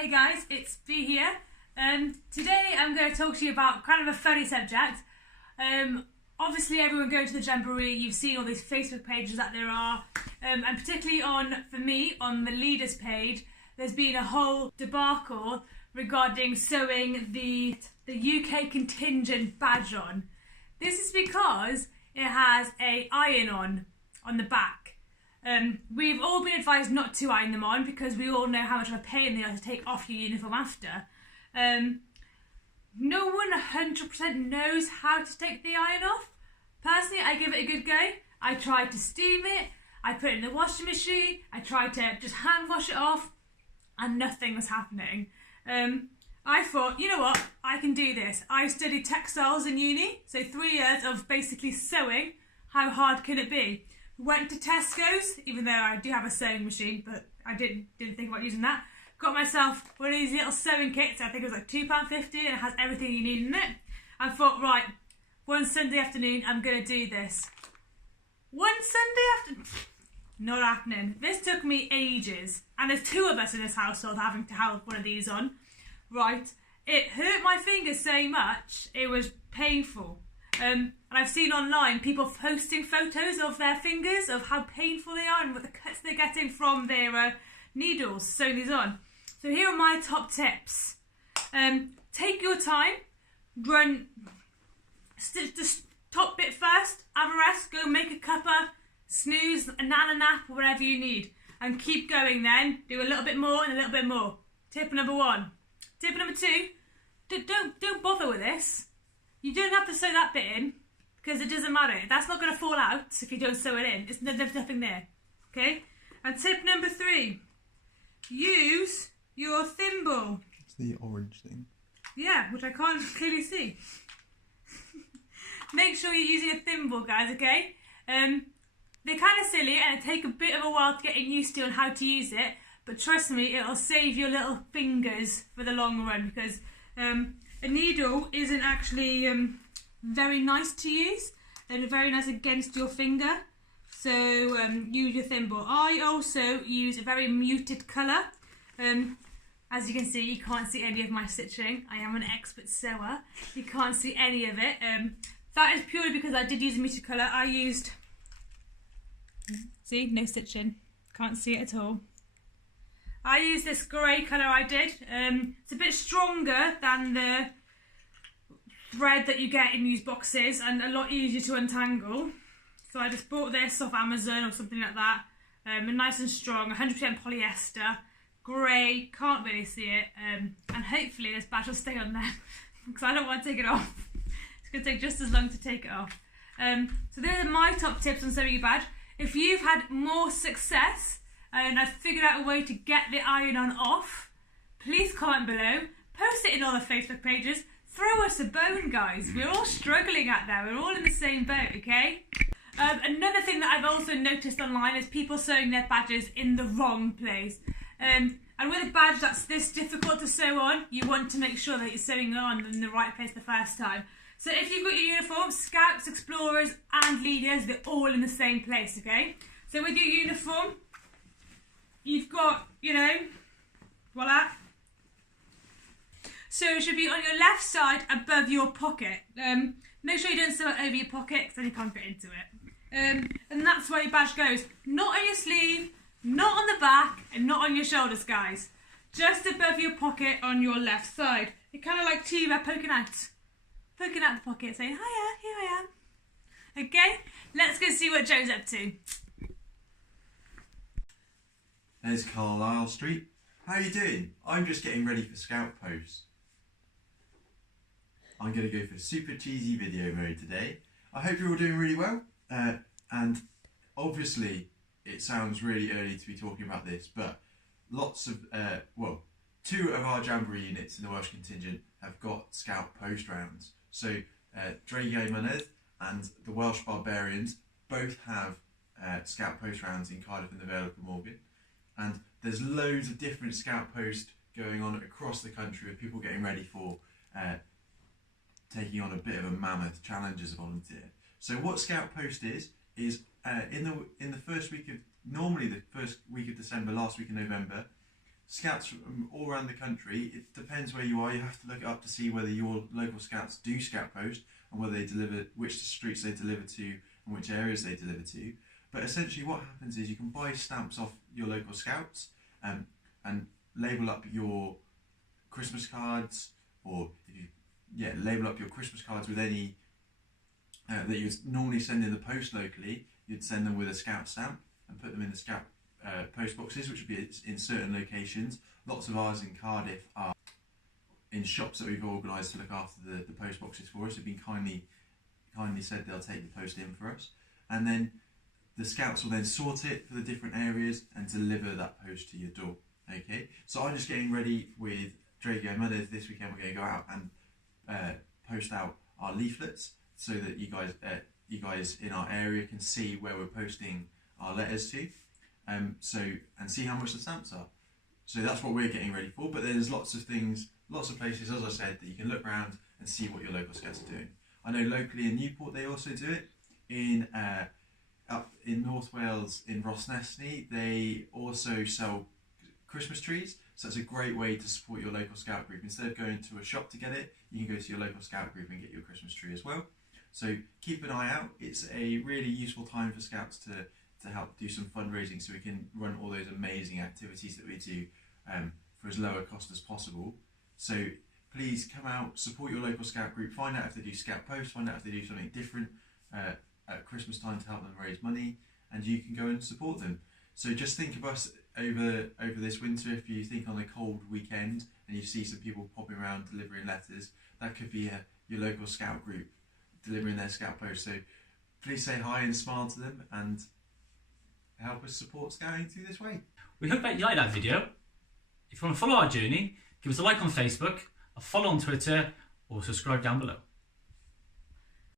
Hey guys, it's V here. Today I'm going to talk to you about kind of a funny subject. Obviously everyone going to the Jamboree, you've seen all these Facebook pages that there are, and particularly for me, on the leaders page, there's been a whole debacle regarding sewing the UK Contingent badge on. This is because it has a iron on the back. We've all been advised not to iron them on because we all know how much of a pain they are to take off your uniform after. No one 100% knows how to take the iron off. Personally, I give it a good go. I tried to steam it, I put it in the washing machine, I tried to just hand wash it off, and nothing was happening. I thought, you know what, I can do this. I studied textiles in uni, so 3 years of basically sewing. How hard can it be? Went to Tesco's, even though I do have a sewing machine, but I didn't think about using that. Got myself one of these little sewing kits. I think it was like £2.50 and it has everything you need in it. I thought, right, one Sunday afternoon I'm going to do this. One Sunday afternoon? Not happening. This took me ages. And there's 2 of us in this household having to have one of these on. Right, it hurt my fingers so much, it was painful. And I've seen online people posting photos of their fingers, of how painful they are and what the cuts they're getting from their needles sewing these on. So here are my top tips. Take your time, stitch the top bit first, have a rest, go make a cuppa, snooze, a nana nap, or whatever you need. And keep going then, do a little bit more and a little bit more. Tip number 1. Tip number 2, don't bother with this. You don't have to sew that bit in, because it doesn't matter. That's not going to fall out if you don't sew it in. There's nothing there, okay? And tip number 3, use your thimble. It's the orange thing. Yeah, which I can't clearly see. Make sure you're using a thimble, guys, okay? They're kind of silly and it take a bit of a while to get used to on how to use it, but trust me, it'll save your little fingers for the long run, because a needle isn't actually very nice to use and very nice against your finger, so use your thimble. I also use a very muted colour. As you can see, you can't see any of my stitching. I am an expert sewer. You can't see any of it. That is purely because I did use a muted colour. I used, see, no stitching. Can't see it at all. I used this grey colour I did. It's a bit stronger than the thread that you get in these boxes and a lot easier to untangle. So I just bought this off Amazon or something like that. And nice and strong, 100% polyester, grey, can't really see it. And hopefully this badge will stay on there because I don't want to take it off. It's going to take just as long to take it off. So those are my top tips on sewing your badge. If you've had more success and I've figured out a way to get the iron-on off, please comment below, post it in all the Facebook pages, throw us a bone, guys. We're all struggling out there, we're all in the same boat, okay? Another thing that I've also noticed online is people sewing their badges in the wrong place. And with a badge that's this difficult to sew on, you want to make sure that you're sewing it on in the right place the first time. So if you've got your uniform, Scouts, Explorers and Leaders, they're all in the same place, okay? So with your uniform, you've got, you know, voila. So it should be on your left side above your pocket. Make sure you don't sew it over your pocket because then you can't get into it. And that's where your badge goes. Not on your sleeve, not on the back, and not on your shoulders, guys. Just above your pocket on your left side. You're kind of like Tiva poking out the pocket saying, hiya, here I am. Okay, let's go see what Joe's up to. There's Carlisle Street. How are you doing? I'm just getting ready for Scout Post. I'm going to go for super cheesy video mode today. I hope you're all doing really well. And obviously it sounds really early to be talking about this, but lots of, 2 of our Jamboree units in the Welsh Contingent have got Scout Post rounds. So Draegiau Mynydd and the Welsh Barbarians both have Scout Post rounds in Cardiff and the Vale of Glamorgan. And there's loads of different Scout Post going on across the country with people getting ready for taking on a bit of a mammoth challenge as a volunteer. So what Scout Post is in the first week of, normally the first week of December, last week of November, scouts from all around the country. It depends where you are. You have to look it up to see whether your local scouts do scout post and whether they deliver, which streets they deliver to and which areas they deliver to. But essentially what happens is you can buy stamps off your local scouts and label up your Christmas cards, or if you label up your Christmas cards with any that you normally send in the post locally. You'd send them with a scout stamp and put them in the scout post boxes, which would be in certain locations. Lots of ours in Cardiff are in shops that we've organised to look after the post boxes for us. They've been kindly said they'll take the post in for us, and then the scouts will then sort it for the different areas and deliver that post to your door. Okay, so I'm just getting ready with Draco Monday. This weekend we're going to go out and post out our leaflets so that you guys in our area can see where we're posting our letters to, and see how much the stamps are. So that's what we're getting ready for. But there's lots of things, lots of places, as I said, that you can look around and see what your local scouts are doing. I know locally in Newport they also do it. Up in North Wales in Rosnesny they also sell Christmas trees. So that's a great way to support your local scout group. Instead of going to a shop to get it, you can go to your local scout group and get your Christmas tree as well. So keep an eye out. It's a really useful time for scouts to help do some fundraising so we can run all those amazing activities that we do for as low a cost as possible. So please come out, support your local scout group, find out if they do scout post, find out if they do something different at Christmas time to help them raise money, and you can go and support them. So just think of us over this winter. If you think on a cold weekend and you see some people popping around delivering letters, that could be your local scout group delivering their scout post. So please say hi and smile to them and help us support scouting through this way. We hope that you like that video. If you want to follow our journey, give us a like on Facebook, a follow on Twitter, or subscribe down below.